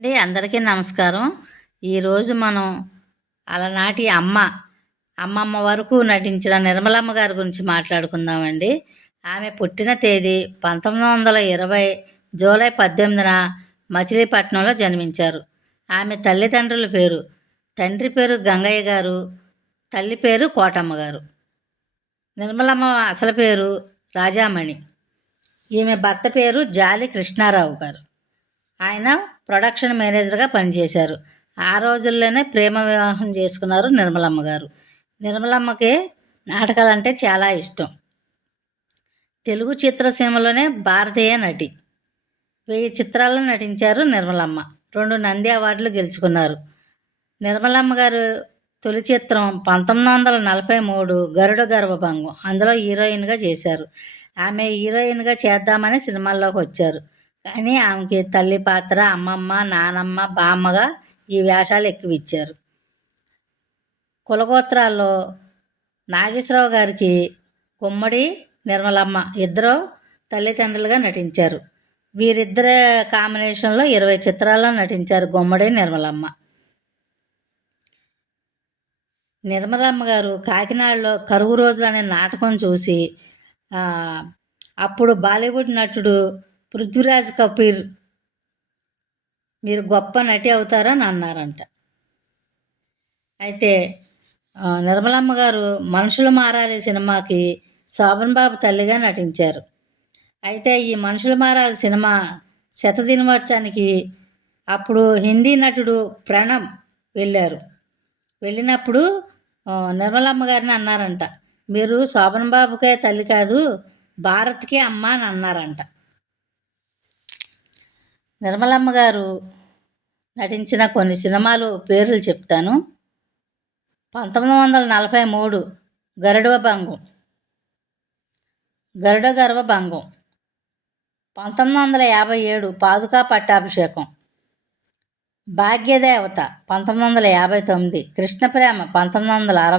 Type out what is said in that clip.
అండి అందరికీ నమస్కారం. ఈరోజు మనం అలనాటి అమ్మ అమ్మమ్మ వరకు నటించిన నిర్మలమ్మ గారి గురించి మాట్లాడుకుందామండి. ఆమె పుట్టిన తేదీ పంతొమ్మిది వందల ఇరవై జూలై పద్దెనిమిదిన మచిలీపట్నంలో జన్మించారు. ఆమె తల్లిదండ్రుల పేరు తండ్రి పేరు గంగయ్య గారు తల్లి పేరు కోటమ్మ గారు. నిర్మలమ్మ అసలు పేరు రాజామణి. ఈమె భర్త పేరు జాలి కృష్ణారావు గారు. ఆయన ప్రొడక్షన్ మేనేజర్గా పనిచేశారు. ఆ రోజుల్లోనే ప్రేమ వివాహం చేసుకున్నారు నిర్మలమ్మ గారు. నిర్మలమ్మకి నాటకాలు అంటే చాలా ఇష్టం. తెలుగు చిత్రసీమలోనే భారతీయ నటి. వెయ్యి చిత్రాల్లో నటించారు నిర్మలమ్మ. రెండు నంది అవార్డులు గెలుచుకున్నారు. నిర్మలమ్మ గారు తొలి చిత్రం పంతొమ్మిది వందల నలభై మూడు గరుడ గర్భభంగం అందులో హీరోయిన్గా చేశారు. ఆమె హీరోయిన్గా చేద్దామని సినిమాల్లోకి వచ్చారు. కానీ ఆమెకి తల్లి పాత్ర అమ్మమ్మ నానమ్మ బామ్మగా ఈ వేషాలు ఎక్కువ ఇచ్చారు కులగోత్రాల్లో నాగేశ్వరరావు గారికి గుమ్మడి నిర్మలమ్మ ఇద్దరు తల్లిదండ్రులుగా నటించారు. వీరిద్దరి కాంబినేషన్లో ఇరవై చిత్రాల్లో నటించారు గుమ్మడి నిర్మలమ్మ. నిర్మలమ్మ గారు కాకినాడలో కరువు రోజులు అనే నాటకం చూసి అప్పుడు బాలీవుడ్ నటుడు పృథ్వీరాజ్ కపూర్ మీరు గొప్ప నటి అవుతారని అన్నారంట. అయితే నిర్మలమ్మ గారు మనుషులు మారాలి సినిమాకి శోభన్ బాబు తల్లిగా నటించారు. అయితే ఈ మనుషులు మారాలి సినిమా శతదినోత్సవానికి అప్పుడు హిందీ నటుడు ప్రణబ్ వెళ్ళారు. వెళ్ళినప్పుడు నిర్మలమ్మ గారిని అన్నారంట. మీరు శోభన్ బాబుకే తల్లి కాదు భారత్కే అమ్మ అని అన్నారంట. నిర్మలమ్మ గారు నటించిన కొన్ని సినిమాలు పేర్లు చెప్తాను. పంతొమ్మిది వందల నలభై మూడు గరుడ భంగం. గరుడ గర్వ భంగం. పంతొమ్మిది వందల యాభై ఏడు పాదుకా పట్టాభిషేకం. భాగ్యదేవత పంతొమ్మిది వందల యాభై తొమ్మిది కృష్ణప్రేమ పంతొమ్మిది వందల అరవై